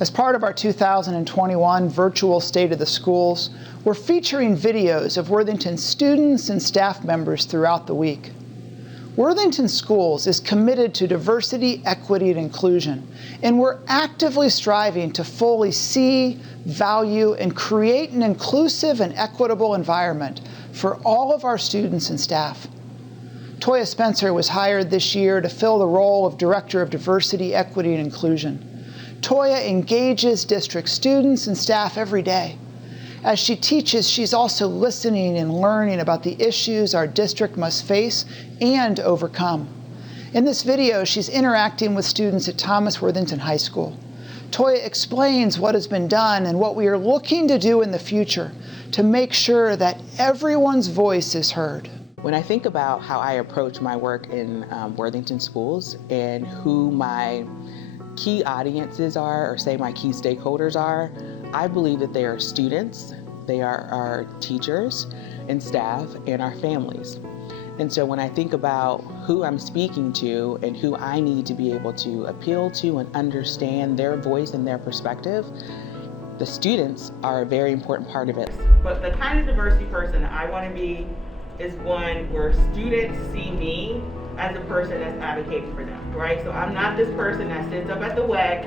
As part of our 2021 virtual State of the Schools, we're featuring videos of Worthington students and staff members throughout the week. Worthington Schools is committed to diversity, equity, and inclusion, and we're actively striving to fully see, value, and create an inclusive and equitable environment for all of our students and staff. Toya Spencer was hired this year to fill the role of Director of Diversity, Equity, and Inclusion. Toya engages district students and staff every day. As she teaches, she's also listening and learning about the issues our district must face and overcome. In this video, she's interacting with students at Thomas Worthington High School. Toya explains what has been done and what we are looking to do in the future to make sure that everyone's voice is heard. When I think about how I approach my work in Worthington Schools and who my key audiences are, or say my key stakeholders are, I believe that they are students, they are our teachers and staff, and our families. And so when I think about who I'm speaking to and who I need to be able to appeal to and understand their voice and their perspective, the students are a very important part of it. But the kind of diversity person I want to be is one where students see me as a person that's advocating for them, right? So I'm not this person that sits up at the WEC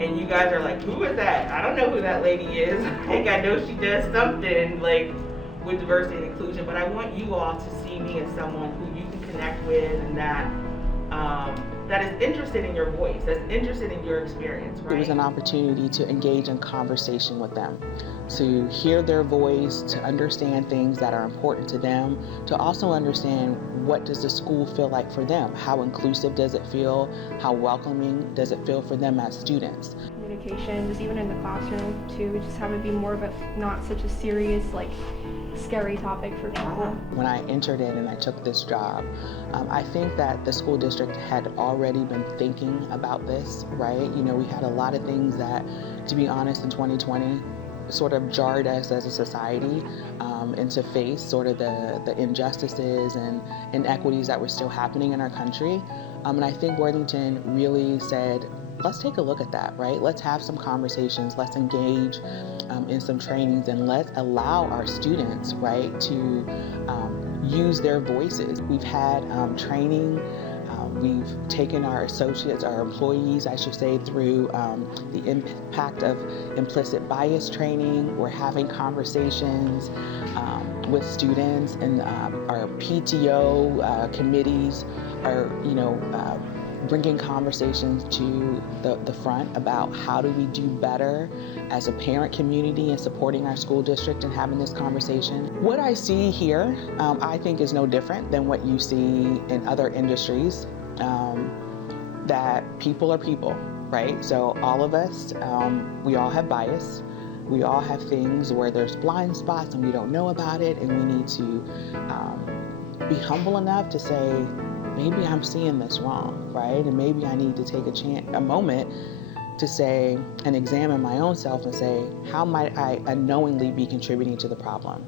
and you guys are like, who is that? I don't know who that lady is. Like, I know she does something like with diversity and inclusion, but I want you all to see me as someone who you can connect with and that is interested in your voice, that's interested in your experience, right? It was an opportunity to engage in conversation with them, to hear their voice, to understand things that are important to them, to also understand what does the school feel like for them? How inclusive does it feel? How welcoming does it feel for them as students? Communication, just even in the classroom too, just have it be more of a, not such a serious, like, scary topic for people. When I entered in and I took this job, I think that the school district had already been thinking about this, right? You know, we had a lot of things that, to be honest, in 2020, sort of jarred us as a society and to face sort of the injustices and inequities that were still happening in our country. And I think Worthington really said, let's take a look at that, right? Let's have some conversations, let's engage in some trainings, and let's allow our students, right, to use their voices. We've had training, we've taken our associates, our employees, I should say, through the impact of implicit bias training. We're having conversations with students, and our PTO committees are, bringing conversations to the front about how do we do better as a parent community and supporting our school district and having this conversation. What I see here, I think is no different than what you see in other industries, that people are people, right? So all of us, we all have bias. We all have things where there's blind spots and we don't know about it, and we need to be humble enough to say, maybe I'm seeing this wrong, right? And maybe I need to take a moment to say and examine my own self and say, how might I unknowingly be contributing to the problem?